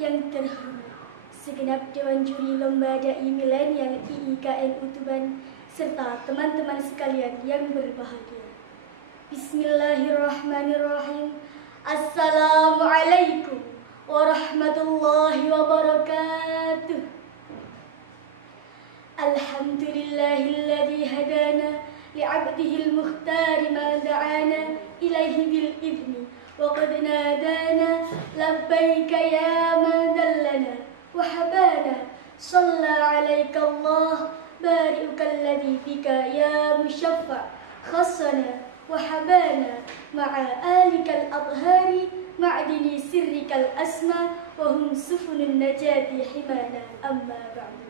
Yang terhormat, segenap Dewan Juri Lomba Dai Milenial IIKN Utuban, serta teman-teman sekalian yang berbahagia. Bismillahirrahmanirrahim. Assalamualaikum warahmatullahi wabarakatuh. Alhamdulillahilladzi hadana li'abdihil mukhtari ma da'ana ilaihi bil idni wa qad nadana labbaika ya man dallana wa habana shalla alaika Allah bari'uka alladzi bika ya mushaffa khassana wa habana ma'a alikal adhari ma'dini sirrikal asma wa hum sufunun najati himana amma ba'du.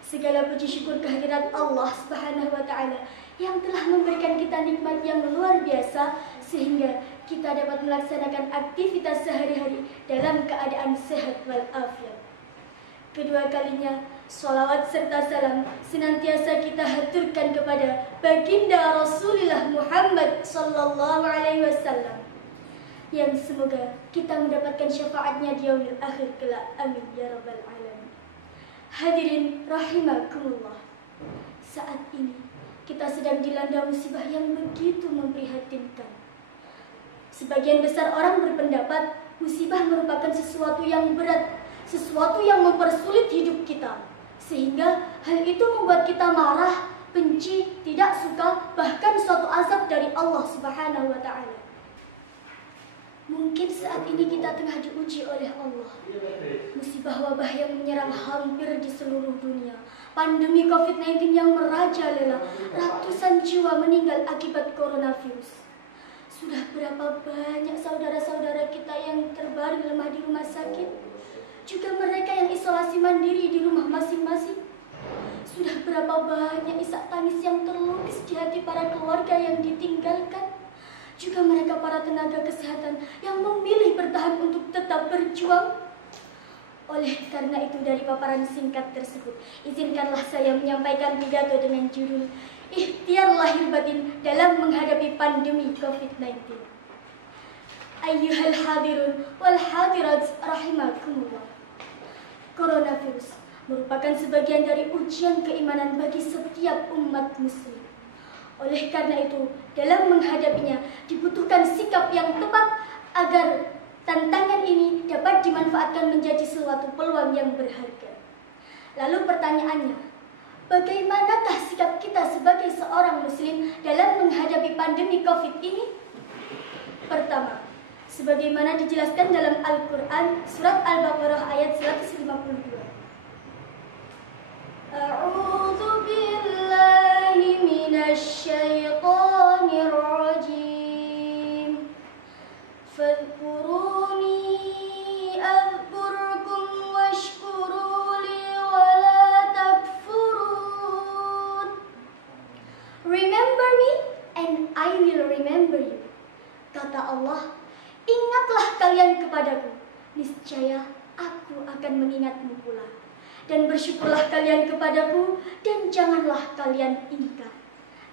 Segala puji syukur kehadirat Allah Subhanahu wa Ta'ala yang telah memberikan kita nikmat yang luar biasa sehingga kita dapat melaksanakan aktivitas sehari-hari dalam keadaan sehat walafiat. Kedua kalinya, sholawat serta salam senantiasa kita haturkan kepada baginda Rasulullah Muhammad sallallahu alaihi wasallam yang semoga kita mendapatkan syafaatnya di yaumil akhir kelak. Amin ya rabbal alamin. Hadirin rahimakumullah, saat ini kita sedang dilanda musibah yang begitu memprihatinkan. Sebagian besar orang berpendapat musibah merupakan sesuatu yang berat, sesuatu yang mempersulit hidup kita, sehingga hal itu membuat kita marah, benci, tidak suka, bahkan suatu azab dari Allah Subhanahu wa Ta'ala. Mungkin saat ini kita tengah diuji oleh Allah. Musibah wabah yang menyerang hampir di seluruh dunia. Pandemi COVID-19 yang merajalela. Ratusan jiwa meninggal akibat coronavirus. Sudah berapa banyak saudara-saudara kita yang terbaring lemah di rumah sakit? Juga mereka yang isolasi mandiri di rumah masing-masing. Sudah berapa banyak isak tangis yang terlukis di hati para keluarga yang ditinggalkan? Juga mereka para tenaga kesehatan yang memilih bertahan untuk tetap berjuang. Oleh karena itu, dari paparan singkat tersebut, izinkanlah saya menyampaikan pidato dengan judul Ikhtiar Lahir Batin dalam Menghadapi Pandemi COVID-19. Ayyuhal hadirun wal hadirat rahimakumullah. Coronavirus merupakan sebagian dari ujian keimanan bagi setiap umat muslim. Oleh karena itu, dalam menghadapinya dibutuhkan sikap yang tepat agar tantangan ini dapat dimanfaatkan menjadi suatu peluang yang berharga. Lalu pertanyaannya, bagaimanakah sikap kita sebagai seorang muslim dalam menghadapi pandemi COVID ini? Pertama, sebagaimana dijelaskan dalam Al-Quran, surat Al-Baqarah ayat 152. A'udzu billahi minasyaitonir rajim. Fadhkuruni adhkurkum washkuru li wa la takfurun. Remember me and I will remember you. Kata Allah, ingatlah kalian kepadaku, niscaya aku akan mengingatmu pula. Dan bersyukurlah kalian kepadaku, dan janganlah kalian ingkar.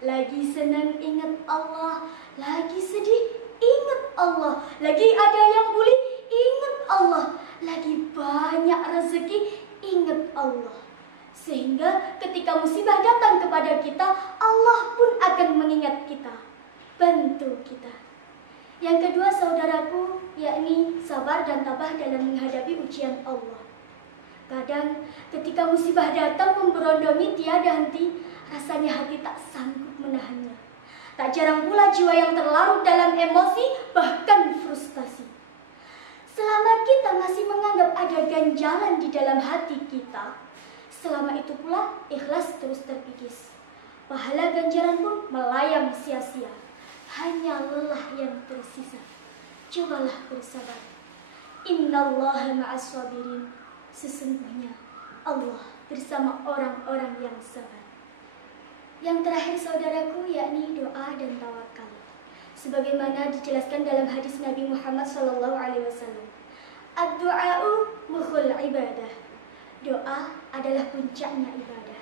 Lagi senang ingat Allah, lagi sedih ingat Allah, lagi ada yang boleh ingat Allah, lagi banyak rezeki ingat Allah. Sehingga ketika musibah datang kepada kita, Allah pun akan mengingat kita, bantu kita. Yang kedua saudaraku, yakni sabar dan tabah dalam menghadapi ujian Allah. Kadang ketika musibah datang memberondongi tiada henti, rasanya hati tak sanggup menahannya. Tak jarang pula jiwa yang terlarut dalam emosi, bahkan frustasi. Selama kita masih menganggap ada ganjalan di dalam hati kita, selama itu pula ikhlas terus terkikis. Pahala ganjaran pun melayang sia-sia. Hanya lelah yang tersisa. Cobalah bersabar. Innallaha ma'as sabirin. Sesungguhnya Allah bersama orang-orang yang sabar. Yang terakhir saudaraku, yakni doa dan tawakal. Sebagaimana dijelaskan dalam hadis Nabi Muhammad SAW. Ad-du'a'u mukhul ibadah. Doa adalah puncaknya ibadah.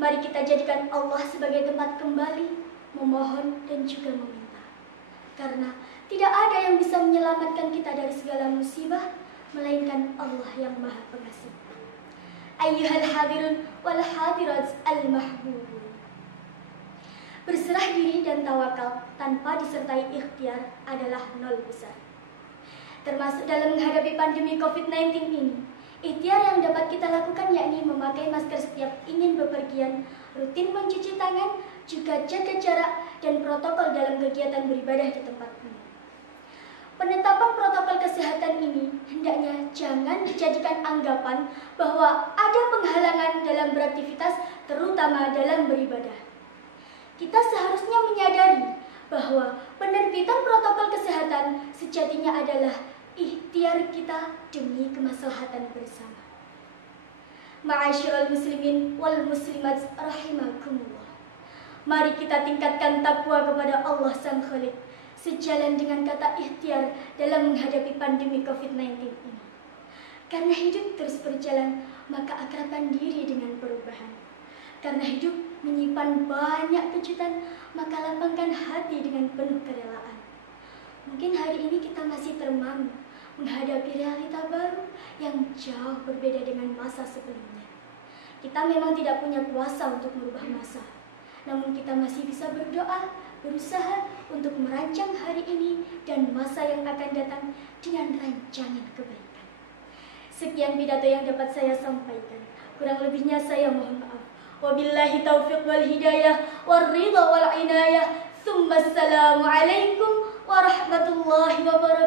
Mari kita jadikan Allah sebagai tempat kembali, memohon dan juga meminta. Karena tidak ada yang bisa menyelamatkan kita dari segala musibah melainkan Allah yang Maha Pengasih. Ayyuhal hadirun wal hadirat al-mahbubun. Berserah diri dan tawakal tanpa disertai ikhtiar adalah nol besar. Termasuk dalam menghadapi pandemi COVID-19 ini, ikhtiar yang dapat kita lakukan yakni memakai masker setiap ingin bepergian, rutin mencuci tangan, juga jaga jarak dan protokol dalam kegiatan beribadah di tempat umum. Penetapan protokol kesehatan ini hendaknya jangan dijadikan anggapan bahwa ada penghalangan dalam beraktivitas, terutama dalam beribadah. Kita seharusnya menyadari bahwa penerbitan protokol kesehatan sejatinya adalah ikhtiar kita demi kemaslahatan bersama. Ma'asyiral muslimin wal muslimat rahimakumullah. Mari kita tingkatkan takwa kepada Allah Sang Khalik sejalan dengan kata ikhtiar dalam menghadapi pandemi COVID-19 ini. Karena hidup terus berjalan, maka akrabkan diri dengan perubahan. Karena hidup menyimpan banyak kejutan, maka lapangkan hati dengan penuh kerelaan. Mungkin hari ini kita masih termangu menghadapi realita baru yang jauh berbeda dengan masa sebelumnya. Kita memang tidak punya kuasa untuk merubah masa, namun kita masih bisa berdoa, berusaha untuk merancang hari ini dan masa yang akan datang dengan rancangan kebaikan. Sekian pidato yang dapat saya sampaikan. Kurang lebihnya saya mohon maaf. Wabillahi taufiq wal hidayah wal ridha wal inayah. Assalamualaikum warahmatullahi wabarakatuh.